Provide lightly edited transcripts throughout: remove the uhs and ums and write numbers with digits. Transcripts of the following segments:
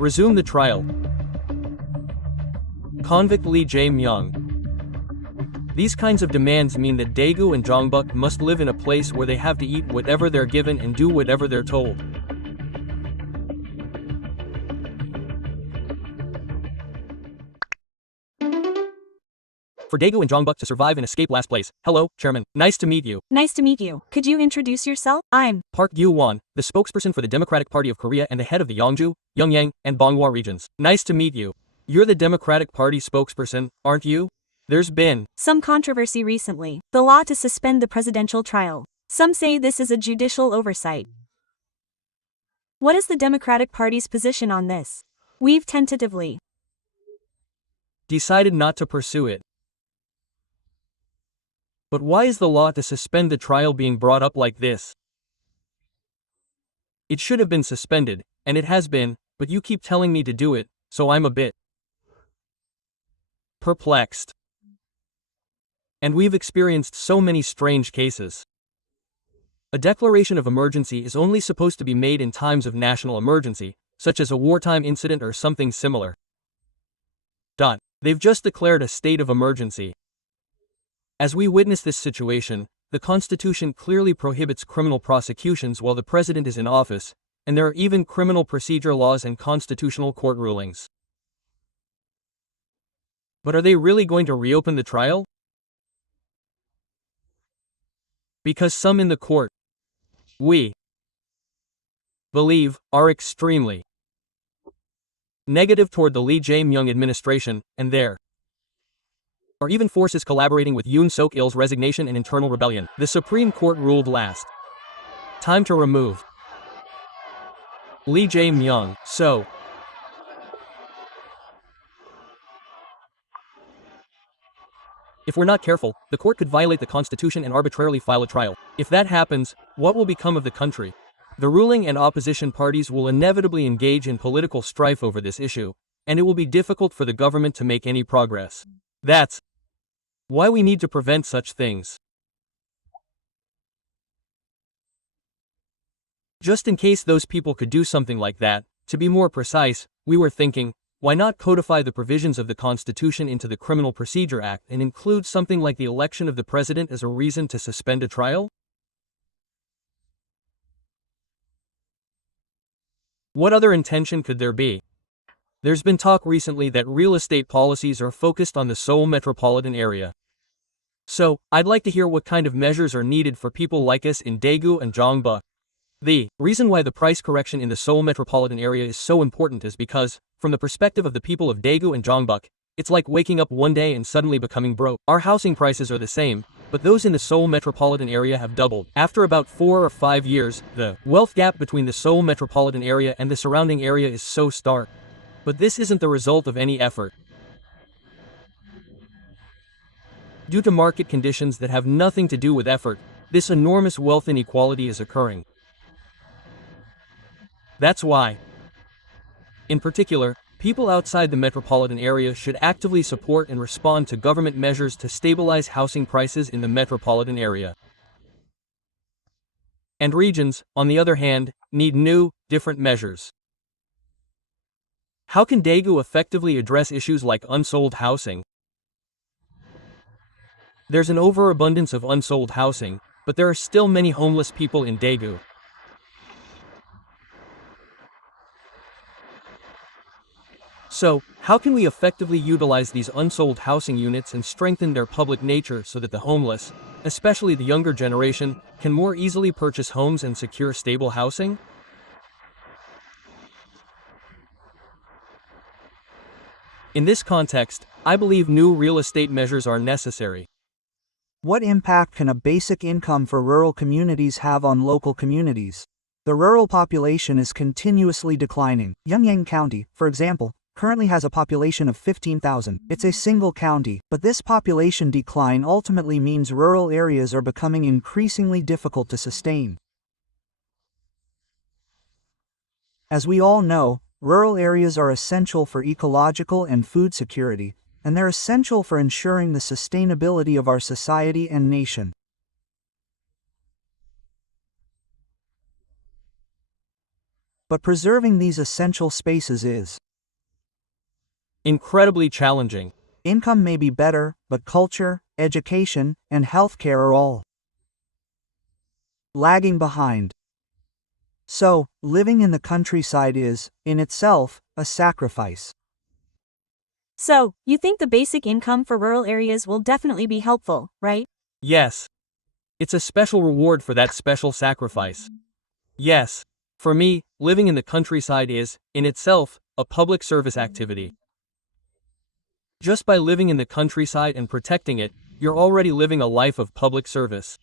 Resume the trial. Convict Lee Jae-myung. These kinds of demands mean that Daegu and Jongbuk must live in a place where they have to eat whatever they're given and do whatever they're told. For Daegu and Jongbuk to survive and escape last place. Hello, Chairman. Nice to meet you. Nice to meet you. Could you introduce yourself? I'm Park Qu-hwan, the spokesperson for the Democratic Party of Korea and the head of the Yeongju, Yeongyang, and Bonghwa regions. Nice to meet you. You're the Democratic Party spokesperson, aren't you? There's been some controversy recently. The law to suspend the presidential trial. Some say this is a judicial oversight. What is the Democratic Party's position on this? We've tentatively decided not to pursue it. But why is the law to suspend the trial being brought up like this? It should have been suspended, and it has been, but you keep telling me to do it, so I'm a bit perplexed. And we've experienced so many strange cases. A declaration of emergency is only supposed to be made in times of national emergency, such as a wartime incident or something similar. They've just declared a state of emergency. As we witness this situation, the Constitution clearly prohibits criminal prosecutions while the president is in office, and there are even criminal procedure laws and constitutional court rulings. But are they really going to reopen the trial? Because some in the court, we believe, are extremely negative toward the Lee Jae-myung administration, and there are even forces collaborating with Yoon Suk-il's resignation and internal rebellion. The Supreme Court ruled last time to remove Lee Jae-myung, so if we're not careful, the court could violate the Constitution and arbitrarily file a trial. If that happens, what will become of the country? The ruling and opposition parties will inevitably engage in political strife over this issue, and it will be difficult for the government to make any progress. That's why we need to prevent such things. Just in case those people could do something like that, to be more precise, we were thinking, why not codify the provisions of the Constitution into the Criminal Procedure Act and include something like the election of the president as a reason to suspend a trial? What other intention could there be? There's been talk recently that real estate policies are focused on the Seoul metropolitan area. So, I'd like to hear what kind of measures are needed for people like us in Daegu and Jongbuk. The reason why the price correction in the Seoul metropolitan area is so important is because, from the perspective of the people of Daegu and Jongbuk, it's like waking up one day and suddenly becoming broke. Our housing prices are the same, but those in the Seoul metropolitan area have doubled. After about 4 or 5 years, the wealth gap between the Seoul metropolitan area and the surrounding area is so stark. But this isn't the result of any effort. Due to market conditions that have nothing to do with effort, this enormous wealth inequality is occurring. That's why, in particular, people outside the metropolitan area should actively support and respond to government measures to stabilize housing prices in the metropolitan area. And regions, on the other hand, need new, different measures. How can Daegu effectively address issues like unsold housing? There's an overabundance of unsold housing, but there are still many homeless people in Daegu. So, how can we effectively utilize these unsold housing units and strengthen their public nature so that the homeless, especially the younger generation, can more easily purchase homes and secure stable housing? In this context, I believe new real estate measures are necessary. What impact can a basic income for rural communities have on local communities? The rural population is continuously declining. Yeongyang County, for example, currently has a population of 15,000. It's a single county, but this population decline ultimately means rural areas are becoming increasingly difficult to sustain. As we all know, rural areas are essential for ecological and food security, and they're essential for ensuring the sustainability of our society and nation. but preserving these essential spaces is incredibly challenging. income may be better, but culture, education, and healthcare are all lagging behind. So, living in the countryside is, in itself, a sacrifice. So, you think the basic income for rural areas will definitely be helpful, right? Yes. It's a special reward for that special sacrifice. Yes. For me, living in the countryside is, in itself, a public service activity. Just by living in the countryside and protecting it, you're already living a life of public service.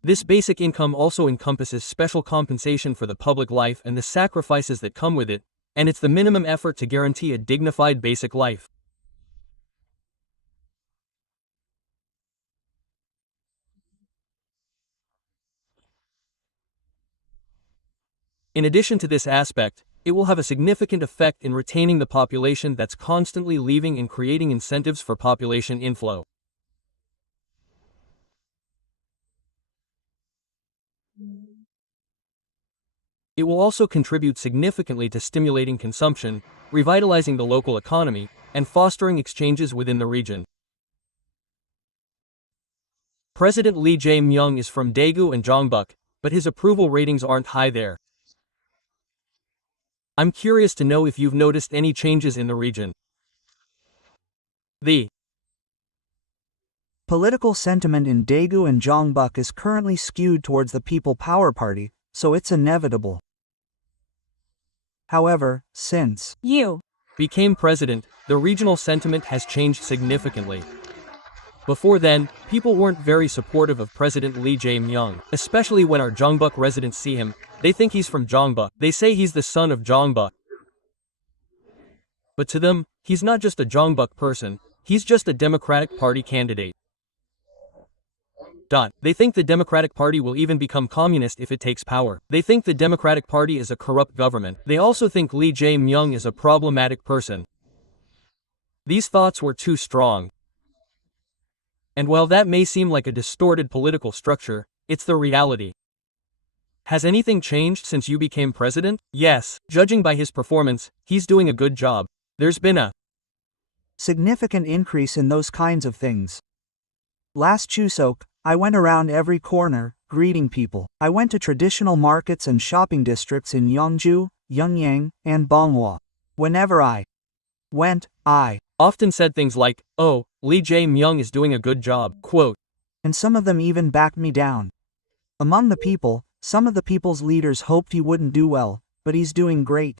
This basic income also encompasses special compensation for the public life and the sacrifices that come with it, and it's the minimum effort to guarantee a dignified basic life. In addition to this aspect, it will have a significant effect in retaining the population that's constantly leaving and creating incentives for population inflow. It will also contribute significantly to stimulating consumption, revitalizing the local economy, and fostering exchanges within the region. President Lee Jae-myung is from Daegu and Jeongbuk, but his approval ratings aren't high there. I'm curious to know if you've noticed any changes in the region. The Political sentiment in Daegu and Jeongbuk is currently skewed towards the People Power Party, so it's inevitable. However, since You became president, the regional sentiment has changed significantly. Before then, people weren't very supportive of President Lee Jae-myung, especially when our Jeongbuk residents see him. They think he's from Jeongbuk. They say he's the son of Jeongbuk. But to them, he's not just a Jeongbuk person, he's just a Democratic Party candidate. They think the Democratic Party will even become communist if it takes power. They think the Democratic Party is a corrupt government. They also think Lee Jae-myung is a problematic person. These thoughts were too strong. And while that may seem like a distorted political structure, it's the reality. Has anything changed since you became president? Yes, judging by his performance, he's doing a good job. There's been a significant increase in those kinds of things. Last Chuseok, I went around every corner, greeting people. I went to traditional markets and shopping districts in Yeongju, Yeongyang, and Bonghwa. Whenever I went, I often said things like, "Oh, Lee Jae-myung is doing a good job," quote. And some of them even backed me down. Among the people, some of the people's leaders hoped he wouldn't do well, but he's doing great.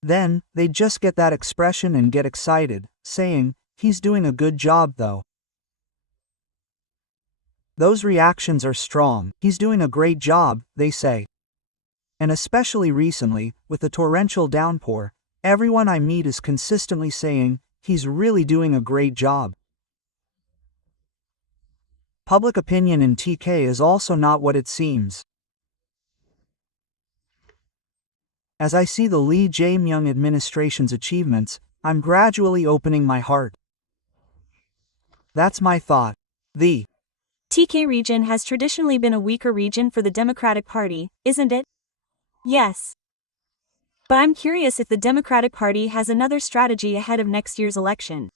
Then, they'd just get that expression and get excited, saying, "He's doing a good job though." Those reactions are strong. He's doing a great job, they say. And especially recently, with the torrential downpour, everyone I meet is consistently saying, "He's really doing a great job." Public opinion in TK is also not what it seems. As I see the Lee Jae-myung administration's achievements, I'm gradually opening my heart. That's my thought. The TK region has traditionally been a weaker region for the Democratic Party, isn't it? Yes. But I'm curious if the Democratic Party has another strategy ahead of next year's election.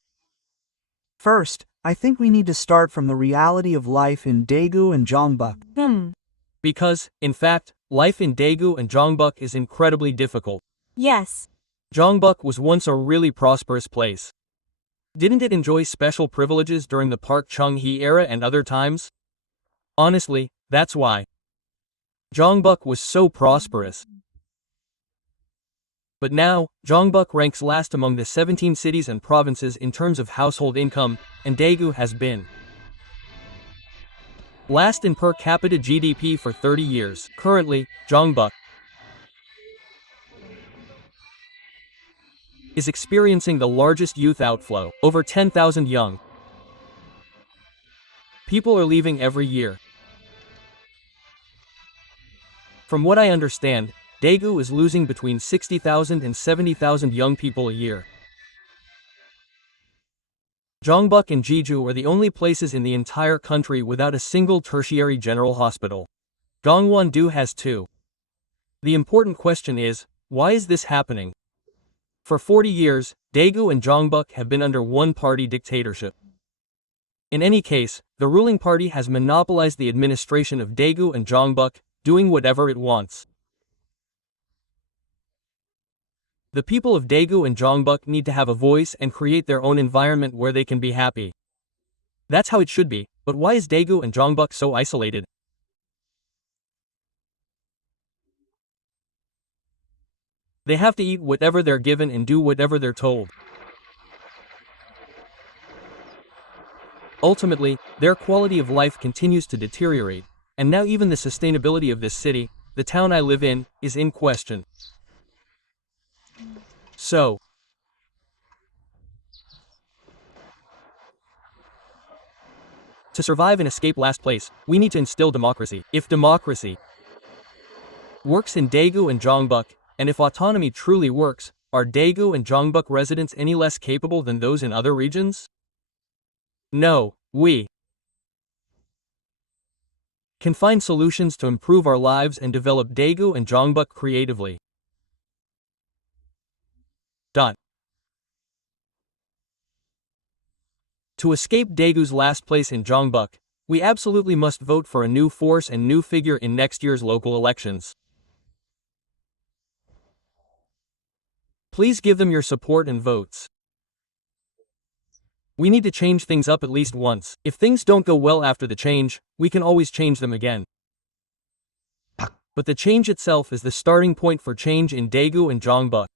First, I think we need to start from the reality of life in Daegu and Jeongbuk. Because, in fact, life in Daegu and Jeongbuk is incredibly difficult. Yes. Jeongbuk was once a really prosperous place. Didn't it enjoy special privileges during the Park Chung-hee era and other times? Honestly, that's why Jeongbuk was so prosperous. But now, Jeongbuk ranks last among the 17 cities and provinces in terms of household income, and Daegu has been last in per capita GDP for 30 years. Currently, Jeongbuk is experiencing the largest youth outflow. Over 10,000 young people are leaving every year. From what I understand, Daegu is losing between 60,000 and 70,000 young people a year. Jongbuk and Jeju are the only places in the entire country without a single tertiary general hospital. Gangwon-do has two. The important question is, why is this happening? For 40 years, Daegu and Jongbuk have been under one-party dictatorship. In any case, the ruling party has monopolized the administration of Daegu and Jongbuk, doing whatever it wants. The people of Daegu and Jongbuk need to have a voice and create their own environment where they can be happy. That's how it should be, but why is Daegu and Jongbuk so isolated? They have to eat whatever they're given and do whatever they're told. Ultimately, their quality of life continues to deteriorate, and now even the sustainability of this city, the town I live in, is in question. So, to survive and escape last place, we need to instill democracy. If democracy works in Daegu and Jongbuk, and if autonomy truly works, are Daegu and Jongbuk residents any less capable than those in other regions? No, we can find solutions to improve our lives and develop Daegu and Jongbuk creatively. To escape Daegu's last place in Jongbuk, we absolutely must vote for a new force and new figure in next year's local elections. Please give them your support and votes. We need to change things up at least once. If things don't go well after the change, we can always change them again. But the change itself is the starting point for change in Daegu and Jongbuk.